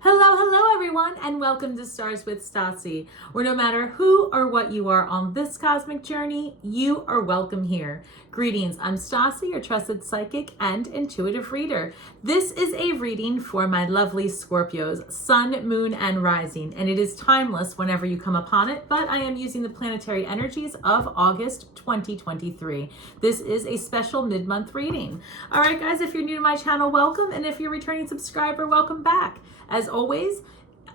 Hello everyone, and welcome to Stars with Stasi, where no matter who or what you are on this cosmic journey, you are welcome here. Greetings, I'm Stasi, your trusted psychic and intuitive reader. This is a reading for my lovely Scorpios, Sun, Moon, and Rising, and it is timeless whenever you come upon it, but I am using the planetary energies of August 2023. This is a special mid-month reading. All right, guys, if you're new to my channel, welcome, and if you're a returning subscriber, welcome back. As always,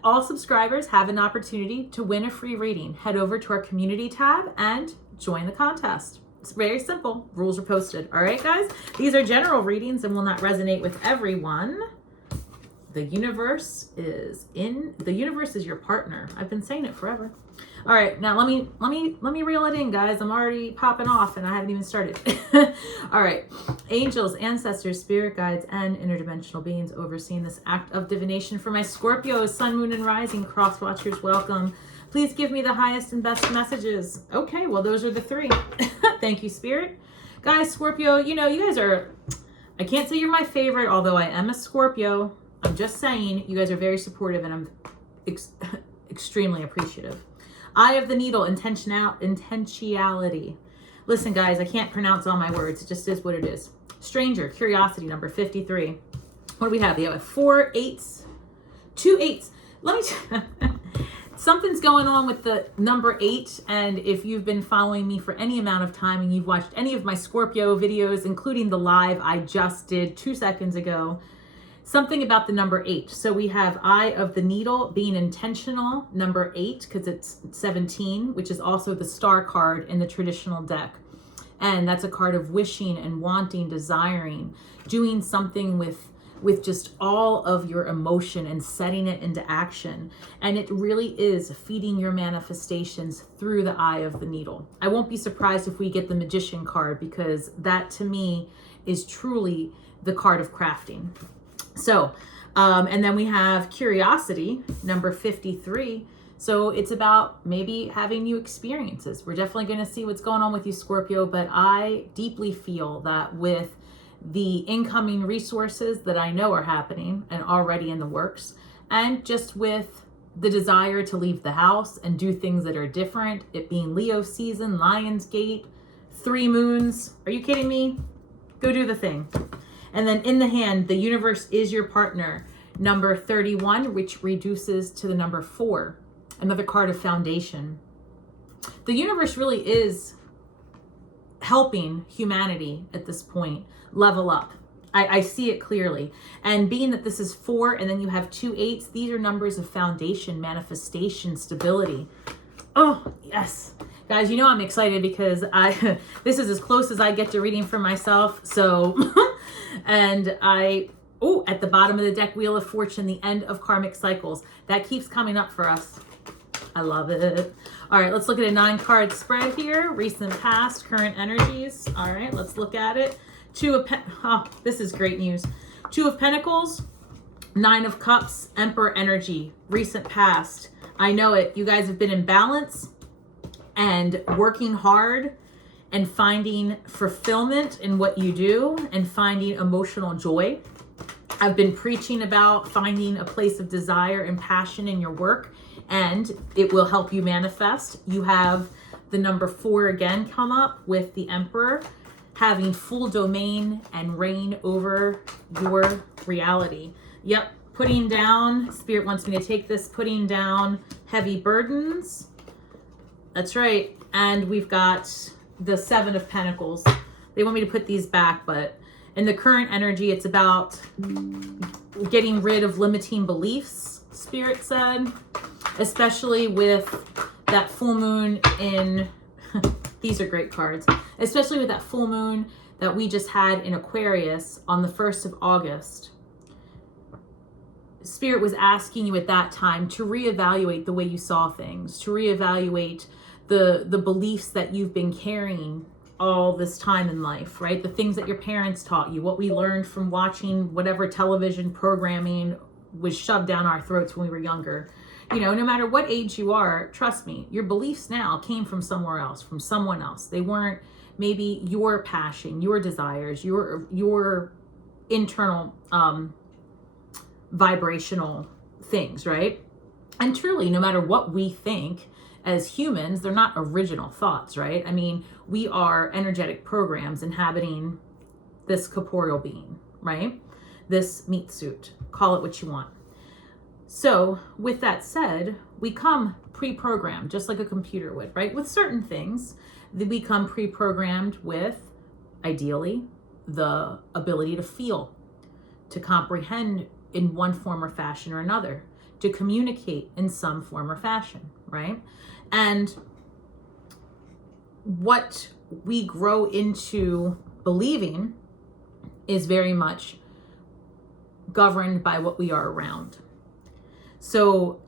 all subscribers have an opportunity to win a free reading. Head over to our community tab and join the contest. It's very simple. Rules are posted. All right, guys? These are general readings and will not resonate with everyone. The universe is your partner. I've been saying it forever. All right, now let me reel it in, guys. I'm already popping off and I haven't even started. All right, angels, ancestors, spirit guides, and interdimensional beings overseeing this act of divination for my Scorpios, Sun, Moon, and Rising cross watchers. Welcome. Please give me the highest and best messages. Okay, well, those are the three. Thank you, Spirit. Guys, Scorpio, you guys are, I can't say you're my favorite, although I am a Scorpio. I'm just saying you guys are very supportive and I'm extremely appreciative. Eye of the needle, intentionality. Listen, guys, I can't pronounce all my words. It just is what it is. Stranger, curiosity, number 53. What do we have? We have 4 8s, 2 8s. Let me something's going on with the number 8, and if you've been following me for any amount of time and you've watched any of my Scorpio videos, including the live I just did 2 seconds ago, something about the number 8. So we have Eye of the Needle being intentional, number 8, because it's 17, which is also the star card in the traditional deck. And that's a card of wishing and wanting, desiring, doing something with just all of your emotion and setting it into action. And it really is feeding your manifestations through the Eye of the Needle. I won't be surprised if we get the Magician card, because that to me is truly the card of crafting. So, and then we have curiosity, number 53. So it's about maybe having new experiences. We're definitely going to see what's going on with you, Scorpio, but I deeply feel that with the incoming resources that I know are happening and already in the works, and just with the desire to leave the house and do things that are different, it being Leo season, Lion's Gate, 3 moons. Are you kidding me? Go do the thing. And then in the hand, the universe is your partner, number 31, which reduces to the number 4, another card of foundation. The universe really is helping humanity at this point level up. I see it clearly. And being that this is 4 and then you have 2 8s, these are numbers of foundation, manifestation, stability. Oh, yes. Guys, I'm excited because this is as close as I get to reading for myself. So, and at the bottom of the deck, Wheel of Fortune, the end of karmic cycles. That keeps coming up for us. I love it. All right, let's look at a 9-card spread here. Recent, past, current energies. All right, let's look at it. This is great news. 2 of Pentacles, 9 of Cups, Emperor energy, recent, past. I know it. You guys have been in balance and working hard and finding fulfillment in what you do and finding emotional joy. I've been preaching about finding a place of desire and passion in your work, and it will help you manifest. You have the number 4 again come up with the Emperor, having full domain and reign over your reality. Yep, putting down, Spirit wants me to take this, putting down heavy burdens. That's right. And we've got the 7 of Pentacles. They want me to put these back, but in the current energy, it's about getting rid of limiting beliefs, Spirit said, especially with that full moon in, these are great cards, especially with that full moon that we just had in Aquarius on the 1st of August. Spirit was asking you at that time to reevaluate the way you saw things, to reevaluate the beliefs that you've been carrying all this time in life, right? The things that your parents taught you, what we learned from watching whatever television programming was shoved down our throats when we were younger. No matter what age you are, trust me, your beliefs now came from somewhere else, from someone else. They weren't maybe your passion, your desires, your internal vibrational things, right? And truly, no matter what we think as humans, they're not original thoughts, right? I mean, we are energetic programs inhabiting this corporeal being, right? This meat suit, call it what you want. So with that said, we come pre-programmed, just like a computer would, right? With certain things, we come pre-programmed with, ideally, the ability to feel, to comprehend in one form or fashion or another, to communicate in some form or fashion, right? And what we grow into believing is very much governed by what we are around. So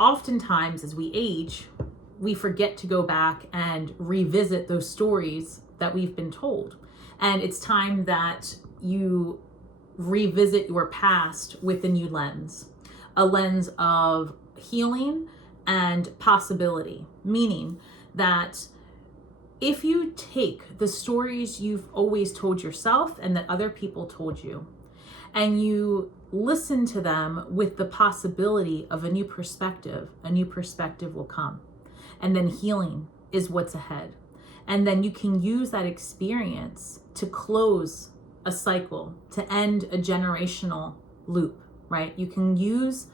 oftentimes as we age, we forget to go back and revisit those stories that we've been told. And it's time that you revisit your past with a new lens, a lens of healing and possibility, meaning that if you take the stories you've always told yourself and that other people told you, and you listen to them with the possibility of a new perspective will come. And then healing is what's ahead. And then you can use that experience to close a cycle, to end a generational loop, right? You can use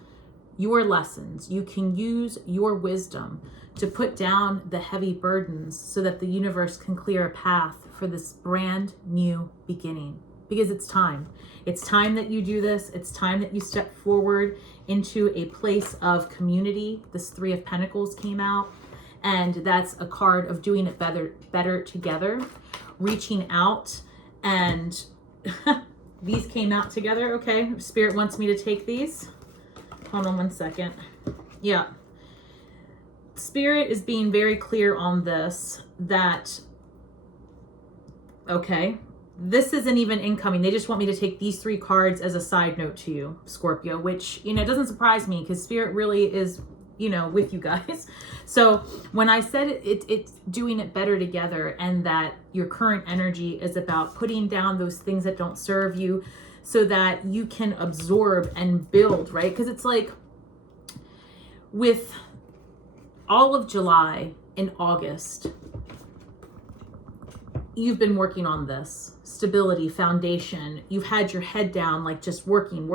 your lessons, you can use your wisdom to put down the heavy burdens so that the universe can clear a path for this brand new beginning. Because it's time. It's time that you do this. It's time that you step forward into a place of community. This Three of Pentacles came out, and that's a card of doing it better together, reaching out, and these came out together. Okay, Spirit wants me to take these. Hold on one second. Yeah. Spirit is being very clear on this, that, okay, this isn't even incoming. They just want me to take these three cards as a side note to you, Scorpio, which, doesn't surprise me because Spirit really is, with you guys. So when I said it's doing it better together, and that your current energy is about putting down those things that don't serve you so that you can absorb and build, right? Because it's like with all of July and August, you've been working on this stability, foundation. You've had your head down, like just working,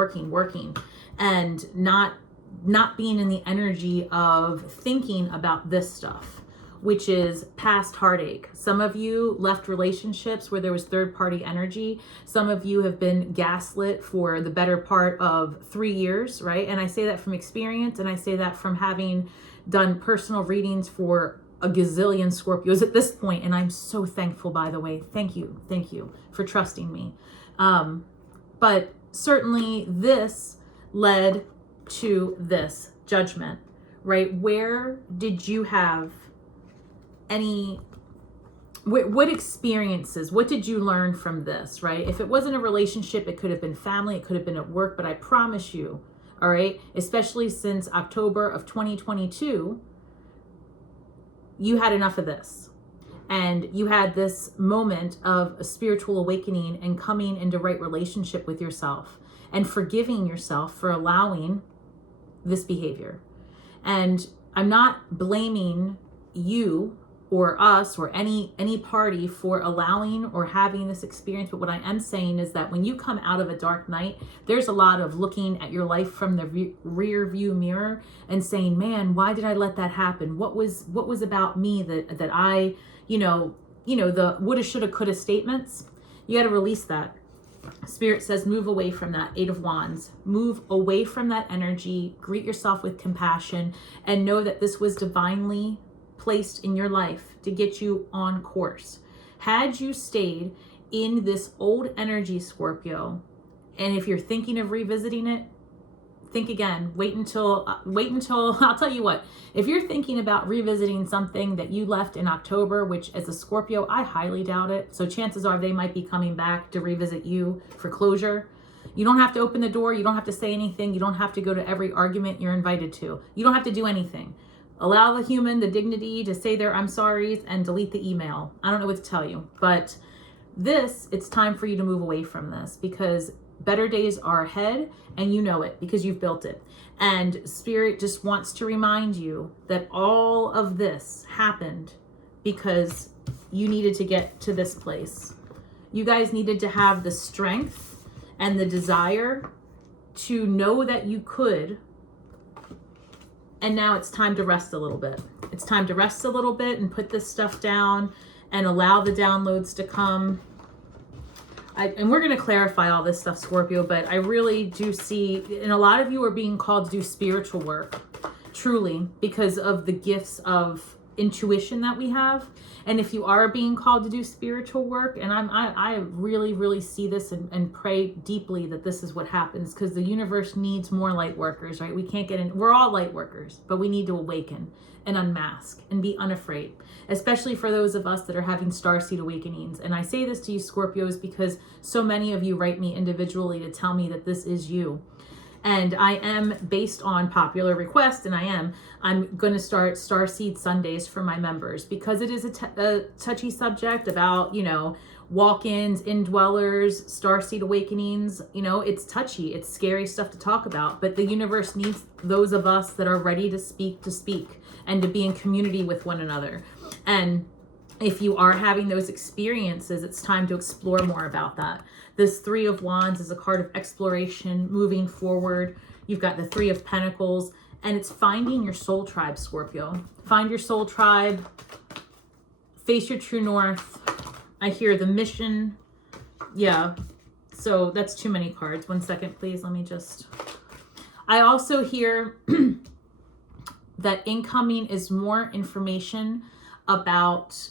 and not being in the energy of thinking about this stuff, which is past heartache. Some of you left relationships where there was third-party energy. Some of you have been gaslit for the better part of 3 years, right? And I say that from experience, and I say that from having done personal readings for a gazillion Scorpios at this point, and I'm so thankful, by the way. Thank you for trusting me. But certainly this led to this judgment, right? Where did you have what experiences, what did you learn from this, right? If it wasn't a relationship, it could have been family, it could have been at work, but I promise you, all right, especially since October of 2022, you had enough of this. And you had this moment of a spiritual awakening and coming into right relationship with yourself and forgiving yourself for allowing this behavior. And I'm not blaming you or us or any party for allowing or having this experience, but what I am saying is that when you come out of a dark night, there's a lot of looking at your life from the rear view mirror and saying, man, why did I let that happen? What was about me that I, the woulda, shoulda, coulda statements? You got to release that. Spirit says move away from that. 8 of Wands. Move away from that energy. Greet yourself with compassion and know that this was divinely placed in your life to get you on course. Had you stayed in this old energy, Scorpio, and if you're thinking of revisiting it, think again. Wait until I'll tell you what, if you're thinking about revisiting something that you left in October, which as a Scorpio, I highly doubt it. So chances are they might be coming back to revisit you for closure. You don't have to open the door. You don't have to say anything. You don't have to go to every argument you're invited to. You don't have to do anything. Allow the human the dignity to say their I'm sorry's and delete the email. I don't know what to tell you, but it's time for you to move away from this, because Better days are ahead, and you know it because you've built it. And Spirit just wants to remind you that all of this happened because you needed to get to this place. You guys needed to have the strength and the desire to know that you could. And now it's time to rest a little bit. It's time to rest a little bit and put this stuff down and allow the downloads to come. And we're going to clarify all this stuff, Scorpio, but I really do see, and a lot of you are being called to do spiritual work, truly, because of the gifts of intuition that we have. And if you are being called to do spiritual work, and I really, really see this and pray deeply that this is what happens, because the universe needs more light workers, right? We can't get in, we're all light workers, but we need to awaken and unmask and be unafraid, especially for those of us that are having starseed awakenings. And I say this to you, Scorpios, because so many of you write me individually to tell me that this is you. And I am, based on popular request, and I'm going to start Starseed Sundays for my members, because it is a touchy subject about, you know, walk-ins, indwellers, starseed awakenings. You know, it's touchy, it's scary stuff to talk about, but the universe needs those of us that are ready to speak and to be in community with one another. And if you are having those experiences, it's time to explore more about that. This Three of Wands is a card of exploration, moving forward. You've got the Three of Pentacles, and it's finding your soul tribe, Scorpio. Find your soul tribe, face your true north. I hear the mission. Yeah, so that's too many cards. 1 second, please. Let me just... I also hear that incoming is more information about...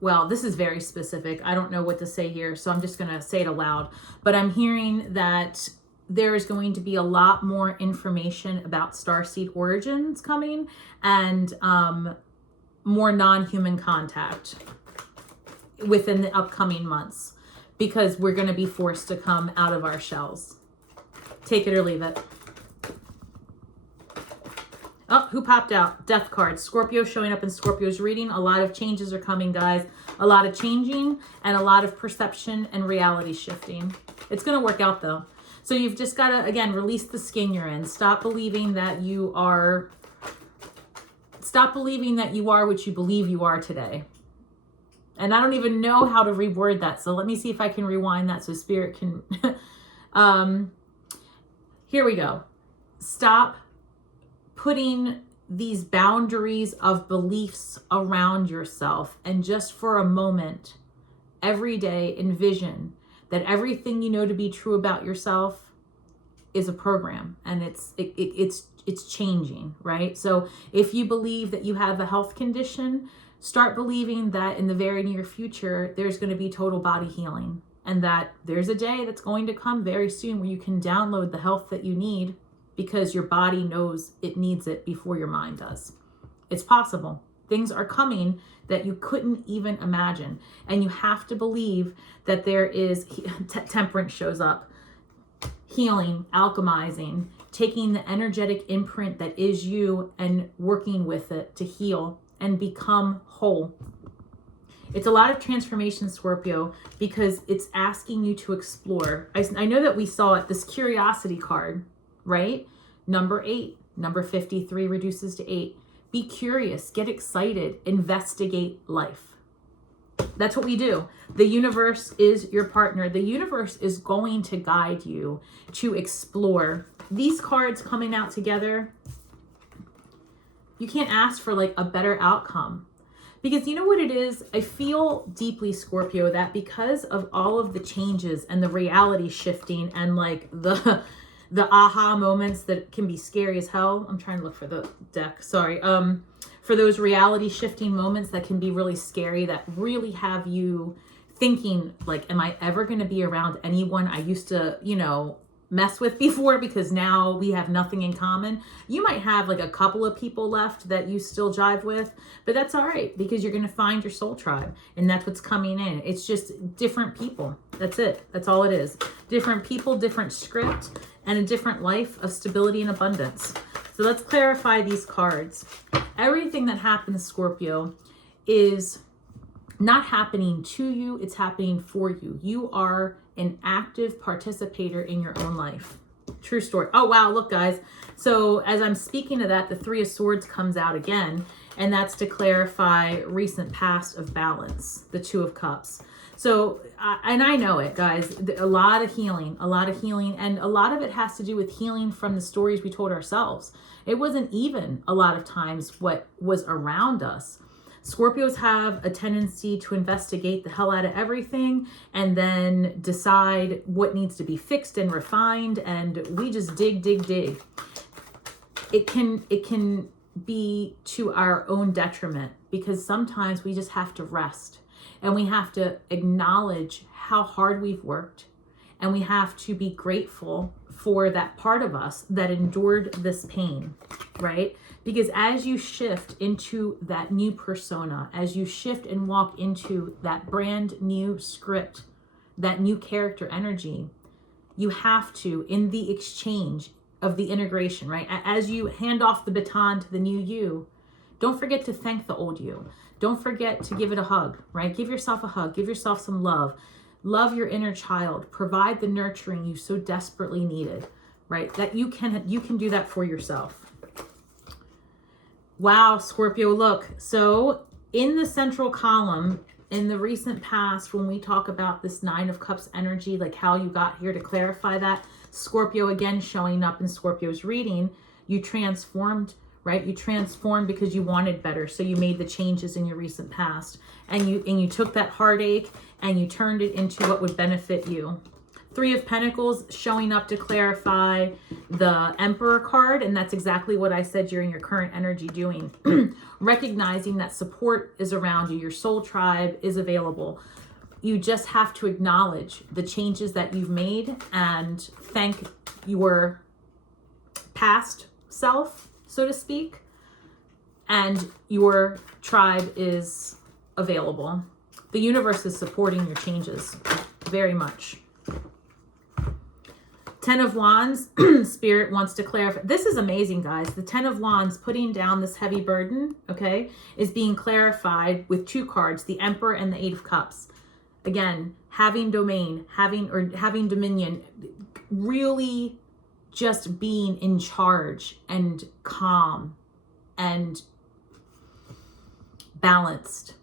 well, this is very specific. I don't know what to say here, so I'm just going to say it aloud. But I'm hearing that there is going to be a lot more information about starseed origins coming, and more non-human contact within the upcoming months, because we're going to be forced to come out of our shells. Take it or leave it. Oh, who popped out? Death card. Scorpio showing up in Scorpio's reading. A lot of changes are coming, guys. A lot of changing and a lot of perception and reality shifting. It's going to work out, though. So you've just got to, again, release the skin you're in. Stop believing that you are... Stop believing that you are what you believe you are today. And I don't even know how to reword that. So let me see if I can rewind that so Spirit can... Here we go. Stop putting these boundaries of beliefs around yourself, and just for a moment, every day, envision that everything you know to be true about yourself is a program, and it's changing, right? So if you believe that you have a health condition, start believing that in the very near future, there's going to be total body healing, and that there's a day that's going to come very soon where you can download the health that you need, because your body knows it needs it before your mind does. It's possible. Things are coming that you couldn't even imagine. And you have to believe that there is, temperance shows up, healing, alchemizing, taking the energetic imprint that is you and working with it to heal and become whole. It's a lot of transformation, Scorpio, because it's asking you to explore. I know that we saw it, this curiosity card, right? Number 8, number 53 reduces to 8. Be curious, get excited, investigate life. That's what we do. The universe is your partner. The universe is going to guide you to explore. These cards coming out together, you can't ask for like a better outcome. Because you know what it is? I feel deeply, Scorpio, that because of all of the changes and the reality shifting and like the aha moments that can be scary as hell. I'm trying to look for the deck. Sorry. For those reality shifting moments that can be really scary, that really have you thinking like, am I ever going to be around anyone I used to, you know, mess with before, because now we have nothing in common. You might have like a couple of people left that you still jive with, but that's all right, because you're going to find your soul tribe, and that's what's coming in. It's just different people. That's it. That's all it is. Different people, different script, and a different life of stability and abundance. So let's clarify these cards. Everything that happens, Scorpio, is not happening to you. It's happening for you. You are an active participator in your own life. True story. Oh, wow. Look, guys. So as I'm speaking to that, the Three of Swords comes out again, and that's to clarify recent past of balance, the Two of Cups. So, and I know it, guys, a lot of healing, and a lot of it has to do with healing from the stories we told ourselves. It wasn't even a lot of times what was around us. Scorpios have a tendency to investigate the hell out of everything and then decide what needs to be fixed and refined, and we just dig. It can be to our own detriment, because sometimes we just have to rest and we have to acknowledge how hard we've worked, and we have to be grateful for that part of us that endured this pain, right? Because as you shift into that new persona, as you shift and walk into that brand new script, that new character energy, you have to, in the exchange of the integration, right? As you hand off the baton to the new you, don't forget to thank the old you. Don't forget to give it a hug, right? Give yourself a hug, give yourself some love. Love your inner child. Provide the nurturing you so desperately needed, right? That you can do that for yourself. Wow, Scorpio, look. So in the central column, in the recent past, when we talk about this Nine of Cups energy, like how you got here, to clarify that, Scorpio again showing up in Scorpio's reading, you transformed, right? You transformed because you wanted better. So you made the changes in your recent past, and you took that heartache and you turned it into what would benefit you. Three of Pentacles showing up to clarify the Emperor card, and that's exactly what I said during your current energy doing. Recognizing that support is around you, your soul tribe is available. You just have to acknowledge the changes that you've made and thank your past self, so to speak, and your tribe is available. The universe is supporting your changes very much. 10 of Wands, Spirit wants to clarify. This is amazing, guys. The 10 of Wands putting down this heavy burden, okay, is being clarified with two cards, the Emperor and the 8 of Cups. Again, having domain, having dominion, really just being in charge and calm and balanced.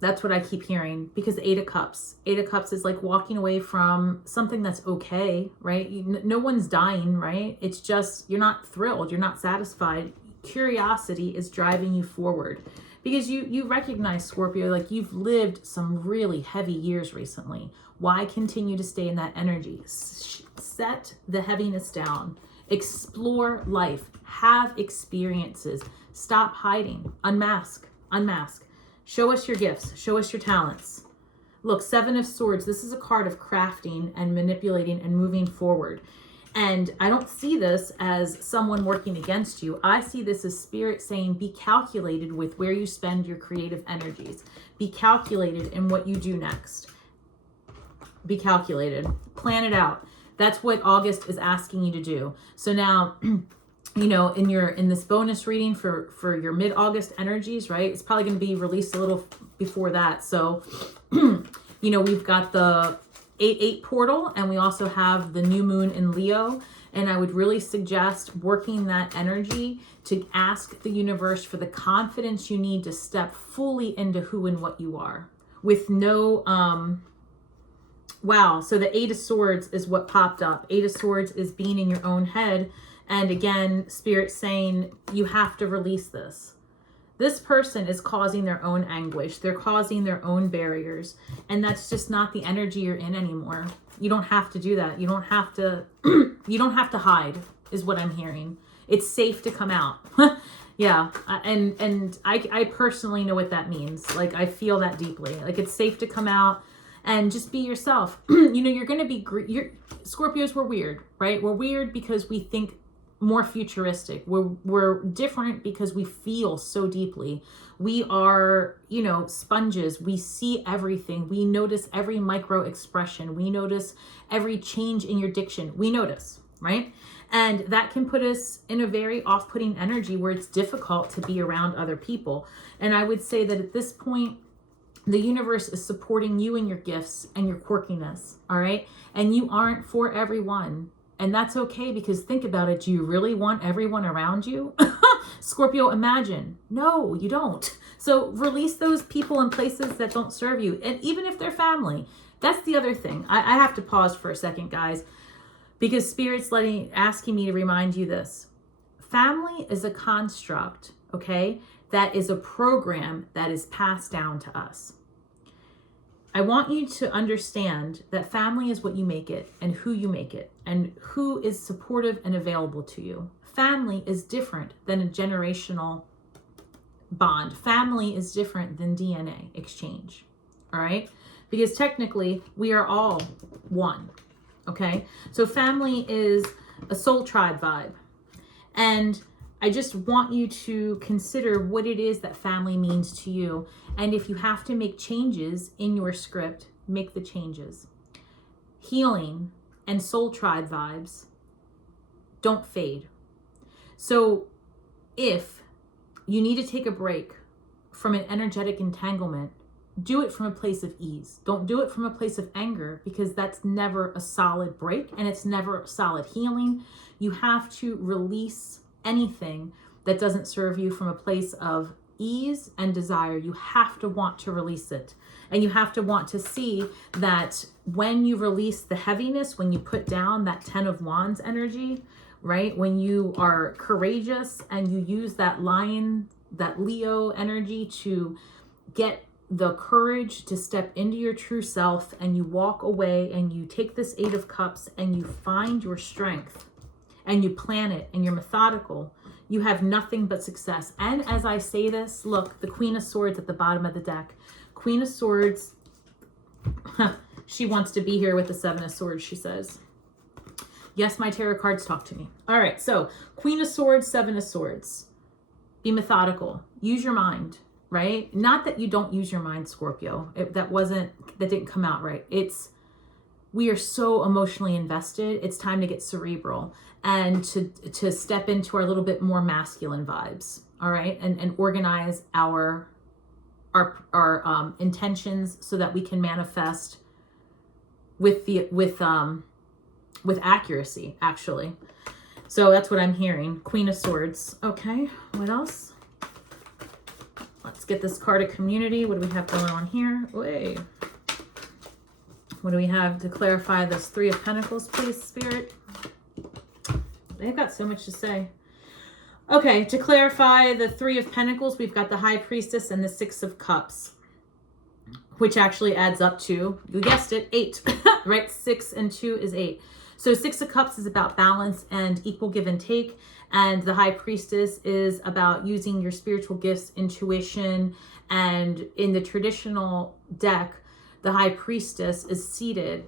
That's what I keep hearing, because the 8 of Cups is like walking away from something that's okay, right? No one's dying, right? It's just, you're not thrilled. You're not satisfied. Curiosity is driving you forward, because you recognize, Scorpio, like you've lived some really heavy years recently. Why continue to stay in that energy? Set the heaviness down. Explore life. Have experiences. Stop hiding. Unmask. Show us your gifts. Show us your talents. Look, 7 of Swords. This is a card of crafting and manipulating and moving forward. And I don't see this as someone working against you. I see this as Spirit saying, be calculated with where you spend your creative energies. Be calculated in what you do next. Be calculated. Plan it out. That's what August is asking you to do. So now, you know, in this bonus reading for your mid-August energies, right? It's probably going to be released a little before that. So, you know, we've got the 8/8 portal, and we also have the new moon in Leo. And I would really suggest working that energy to ask the universe for the confidence you need to step fully into who and what you are, with no wow. So the 8 of Swords is what popped up. 8 of Swords is being in your own head. And again, Spirit saying you have to release this. This person is causing their own anguish. They're causing their own barriers. And that's just not the energy you're in anymore. You don't have to do that. You don't have to, you don't have to hide, is what I'm hearing. It's safe to come out. Yeah. And I personally know what that means. Like, I feel that deeply. Like, it's safe to come out and just be yourself. You know, you're going to be, Scorpios, we're weird, right? We're weird because we think more futuristic. We're different because we feel so deeply. We are, you know, sponges. We see everything. We notice every micro expression. We notice every change in your diction. We notice, right? And that can put us in a very off-putting energy where it's difficult to be around other people. And I would say that at this point, The universe is supporting you and your gifts and your quirkiness, all right? And you aren't for everyone. And that's okay, because think about it. Do you really want everyone around you? Scorpio, imagine. No, you don't. So release those people and places that don't serve you. And even if they're family, that's the other thing. I have to pause for a second, guys, because Spirit's asking me to remind you this. Family is a construct, okay? That is a program that is passed down to us. I want you to understand that family is what you make it, and who you make it, and who is supportive and available to you. Family is different than a generational bond. Family is different than DNA exchange, all right? Because technically we are all one, okay? So family is a soul tribe vibe. And I just want you to consider what it is that family means to you. And if you have to make changes in your script, make the changes. Healing and soul tribe vibes don't fade. So if you need to take a break from an energetic entanglement, do it from a place of ease. Don't do it from a place of anger, because that's never a solid break and it's never a solid healing. You have to release anything that doesn't serve you from a place of ease and desire. You have to want to release it. And you have to want to see that when you release the heaviness, when you put down that 10 of Wands energy, right? When you are courageous and you use that lion, that Leo energy to get the courage to step into your true self, and you walk away and you take this 8 of Cups and you find your strength and you plan it and you're methodical, you have nothing but success. And as I say this, look, the Queen of Swords at the bottom of the deck. Queen of Swords, she wants to be here with the 7 of Swords, she says. Yes, my tarot cards talk to me. All right, so Queen of Swords, 7 of Swords. Be methodical. Use your mind, right? Not that you don't use your mind, Scorpio. That didn't come out right. We are so emotionally invested. It's time to get cerebral and to step into our little bit more masculine vibes, all right? And organize our intentions so that we can manifest with accuracy, actually. So that's what I'm hearing. Queen of Swords. Okay, what else? Let's get this card of community. What do we have going on here? Wait. What do we have to clarify this 3 of Pentacles, please, Spirit? They've got so much to say. Okay, to clarify the 3 of Pentacles, we've got the High Priestess and the 6 of Cups, which actually adds up to, you guessed it, 8, right? 6 and 2 is 8. So 6 of Cups is about balance and equal give and take. And the High Priestess is about using your spiritual gifts, intuition. And in the traditional deck, the High Priestess is seated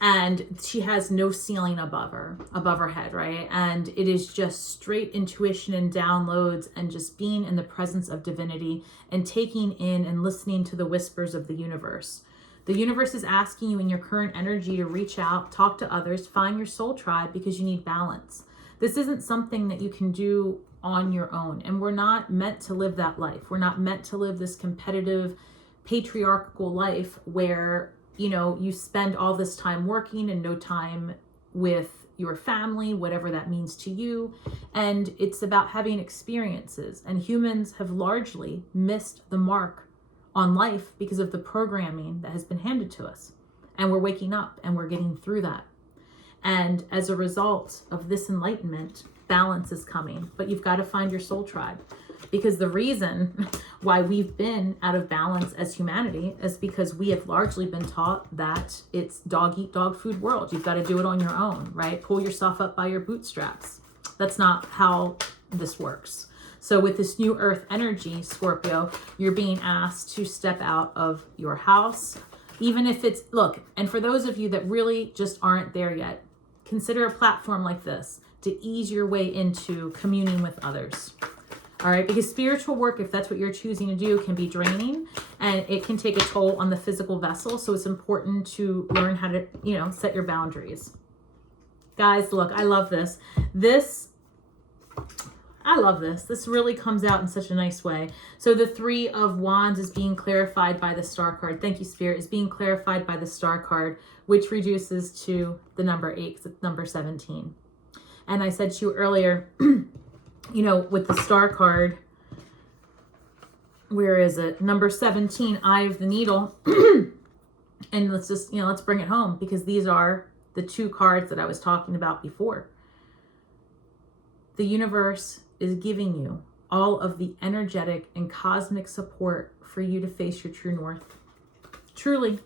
and she has no ceiling above her head, right? And it is just straight intuition and downloads and just being in the presence of divinity and taking in and listening to the whispers of the universe. The universe is asking you in your current energy to reach out, talk to others, find your soul tribe, because you need balance. This isn't something that you can do on your own. And we're not meant to live that life. We're not meant to live this competitive, patriarchal life where, you know, you spend all this time working and no time with your family, whatever that means to you. And it's about having experiences. And humans have largely missed the mark on life because of the programming that has been handed to us. And we're waking up and we're getting through that. And as a result of this enlightenment, balance is coming. But you've got to find your soul tribe. Because the reason why we've been out of balance as humanity is because we have largely been taught that it's dog eat dog food world. You've got to do it on your own, right? Pull yourself up by your bootstraps. That's not how this works. So with this new earth energy, Scorpio, you're being asked to step out of your house, even if it's, look, and for those of you that really just aren't there yet, consider a platform like this to ease your way into communing with others. All right, because spiritual work, if that's what you're choosing to do, can be draining and it can take a toll on the physical vessel. So it's important to learn how to, you know, set your boundaries. Guys, look, I love this. I love this. This really comes out in such a nice way. So the Three of Wands is being clarified by the Star card. Thank you, Spirit. Is being clarified by the Star card, which reduces to the number 8 because it's number 17. And I said to you earlier, you know, with the Star card, where is it? Number 17, Eye of the Needle. And let's just, you know, let's bring it home because these are the two cards that I was talking about before. The universe is giving you all of the energetic and cosmic support for you to face your true north. Truly.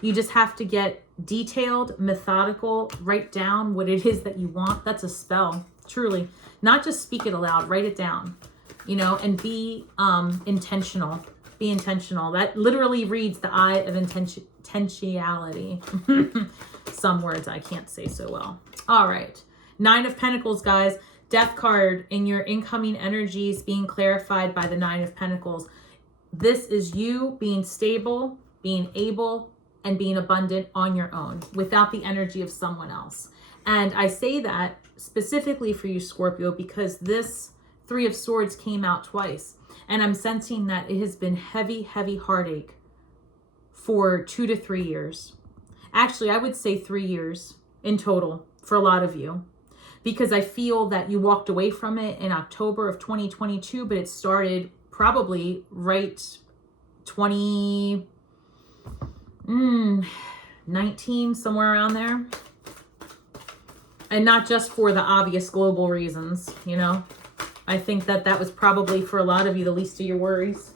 You just have to get detailed, methodical, write down what it is that you want. That's a spell, truly. Not just speak it aloud, write it down, you know, and be intentional. Be intentional. That literally reads the eye of intentionality. Some words I can't say so well. All right. 9 of Pentacles, guys. Death card in your incoming energies being clarified by the 9 of Pentacles. This is you being stable, being able, and being abundant on your own without the energy of someone else. And I say that specifically for you, Scorpio, because this 3 of Swords came out twice. And I'm sensing that it has been heavy, heavy heartache for 2 to 3 years. Actually, I would say 3 years in total for a lot of you. Because I feel that you walked away from it in October of 2022, but it started probably right 2019, somewhere around there. And not just for the obvious global reasons, you know. I think that that was probably for a lot of you the least of your worries.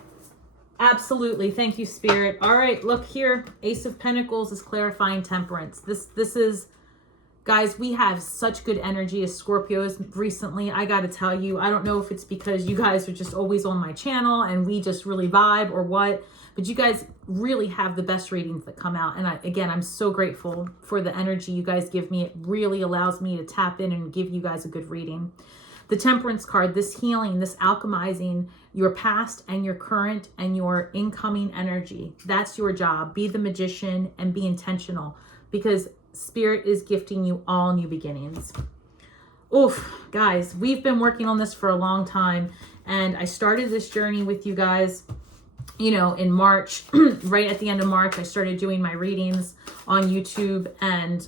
Absolutely. Thank you, Spirit. All right, look here. Ace of Pentacles is clarifying temperance. This is... Guys, we have such good energy as Scorpios recently. I got to tell you, I don't know if it's because you guys are just always on my channel and we just really vibe or what, but you guys really have the best readings that come out. And again, I'm so grateful for the energy you guys give me. It really allows me to tap in and give you guys a good reading. The Temperance card, this healing, this alchemizing your past and your current and your incoming energy. That's your job. Be the magician and be intentional because Spirit is gifting you all new beginnings. Oof, guys, we've been working on this for a long time. And I started this journey with you guys, you know, in March, right at the end of March, I started doing my readings on YouTube. And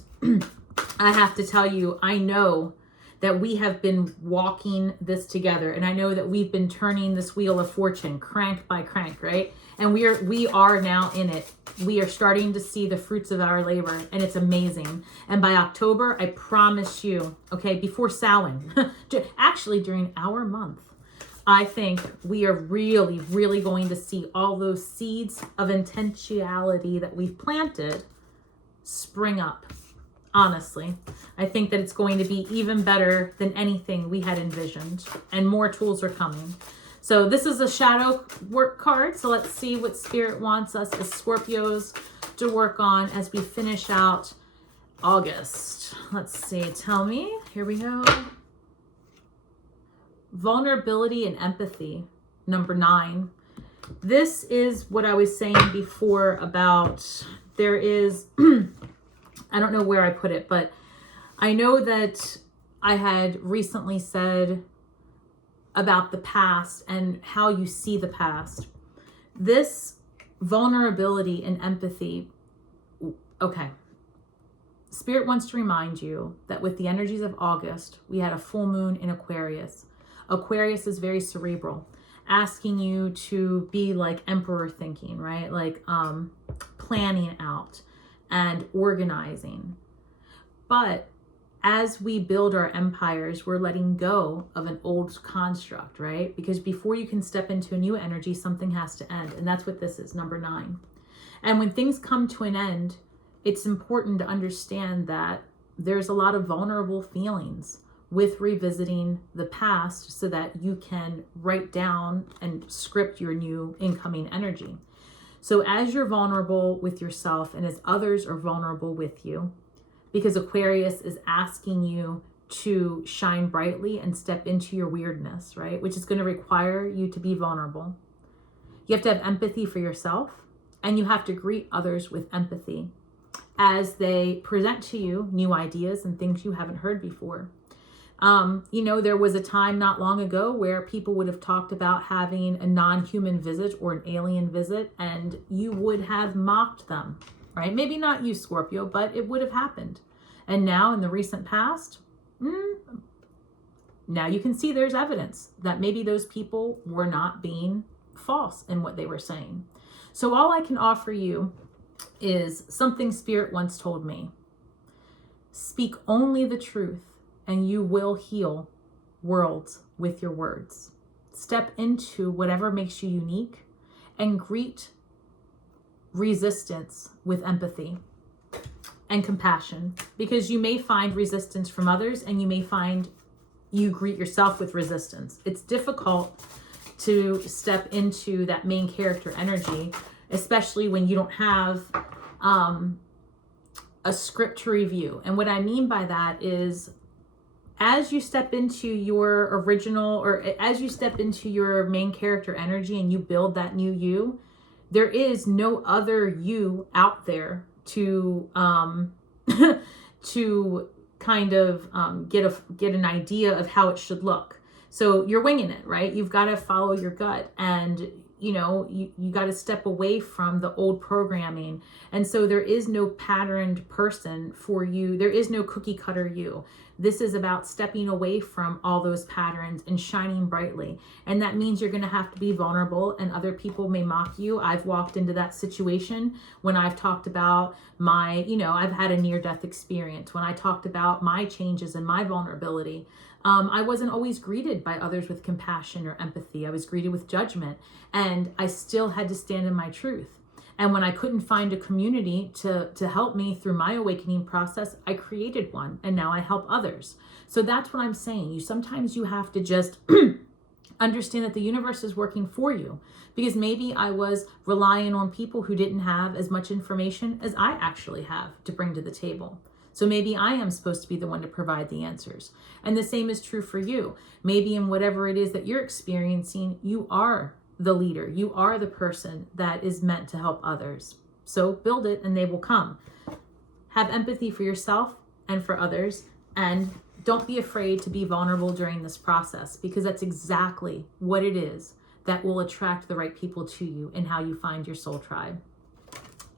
I have to tell you, I know that we have been walking this together. And I know that we've been turning this wheel of fortune crank by crank, right? And we are now in it. We are starting to see the fruits of our labor, and it's amazing. And by October, I promise you, okay, before Samhain, actually during our month, I think we are really, really going to see all those seeds of intentionality that we've planted spring up. Honestly, I think that it's going to be even better than anything we had envisioned, and more tools are coming. So this is a shadow work card. So let's see what Spirit wants us as Scorpios to work on as we finish out August. Let's see. Tell me. Here we go. Vulnerability and empathy. Number 9. This is what I was saying before about there is, I don't know where I put it, but I know that I had recently said about the past and how you see the past. This vulnerability and empathy, okay. Spirit wants to remind you that with the energies of August, we had a full moon in Aquarius. Aquarius is very cerebral, asking you to be like emperor thinking, right? Like planning out and organizing. But as we build our empires, we're letting go of an old construct, right? Because before you can step into a new energy, something has to end. And that's what this is, number 9. And when things come to an end, it's important to understand that there's a lot of vulnerable feelings with revisiting the past so that you can write down and script your new incoming energy. So as you're vulnerable with yourself and as others are vulnerable with you, because Aquarius is asking you to shine brightly and step into your weirdness, right? Which is going to require you to be vulnerable. You have to have empathy for yourself, and you have to greet others with empathy as they present to you new ideas and things you haven't heard before. You know, there was a time not long ago where people would have talked about having a non-human visit or an alien visit, and you would have mocked them, right? Maybe not you, Scorpio, but it would have happened. And now in the recent past, now you can see there's evidence that maybe those people were not being false in what they were saying. So all I can offer you is something Spirit once told me. Speak only the truth, and you will heal worlds with your words. Step into whatever makes you unique and greet resistance with empathy and compassion, because you may find resistance from others, and you may find you greet yourself with resistance. It's difficult to step into that main character energy, especially when you don't have a script to review. And what I mean by that is, as you step into your original, or as you step into your main character energy and you build that new you, there is no other you out there to to kind of get an idea of how it should look. So you're winging it, right? You've got to follow your gut, and you know, you got to step away from the old programming. And so there is no patterned person for you. There is no cookie cutter you. This is about stepping away from all those patterns and shining brightly. And that means you're going to have to be vulnerable, and other people may mock you. I've walked into that situation when I've talked about my, you know, I've had a near-death experience. When I talked about my changes and my vulnerability, I wasn't always greeted by others with compassion or empathy. I was greeted with judgment, and I still had to stand in my truth. And when I couldn't find a community to help me through my awakening process, I created one, and now I help others. So that's what I'm saying. Sometimes you have to just understand that the universe is working for you, because maybe I was relying on people who didn't have as much information as I actually have to bring to the table. So maybe I am supposed to be the one to provide the answers. And the same is true for you. Maybe in whatever it is that you're experiencing, you are the leader. You are the person that is meant to help others. So build it and they will come. Have empathy for yourself and for others. And don't be afraid to be vulnerable during this process, because that's exactly what it is that will attract the right people to you and how you find your soul tribe.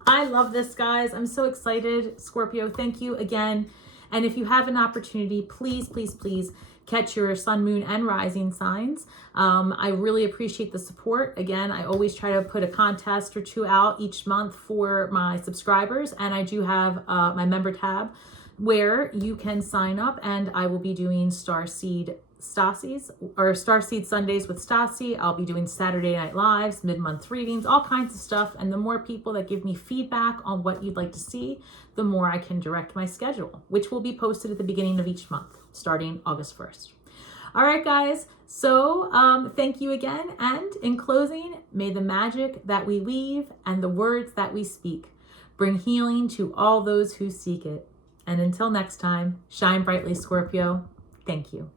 I love this, guys. I'm so excited. Scorpio, thank you again. And if you have an opportunity, please, please, please catch your sun, moon, and rising signs. I really appreciate the support. Again, I always try to put a contest or two out each month for my subscribers. And I do have my member tab where you can sign up, and I will be doing Starseed Stasi's or Starseed Sundays with Stasi. I'll be doing Saturday Night Lives, mid-month readings, all kinds of stuff. And the more people that give me feedback on what you'd like to see, the more I can direct my schedule, which will be posted at the beginning of each month, starting August 1st. All right, guys. So thank you again. And in closing, may the magic that we weave and the words that we speak bring healing to all those who seek it. And until next time, shine brightly, Scorpio. Thank you.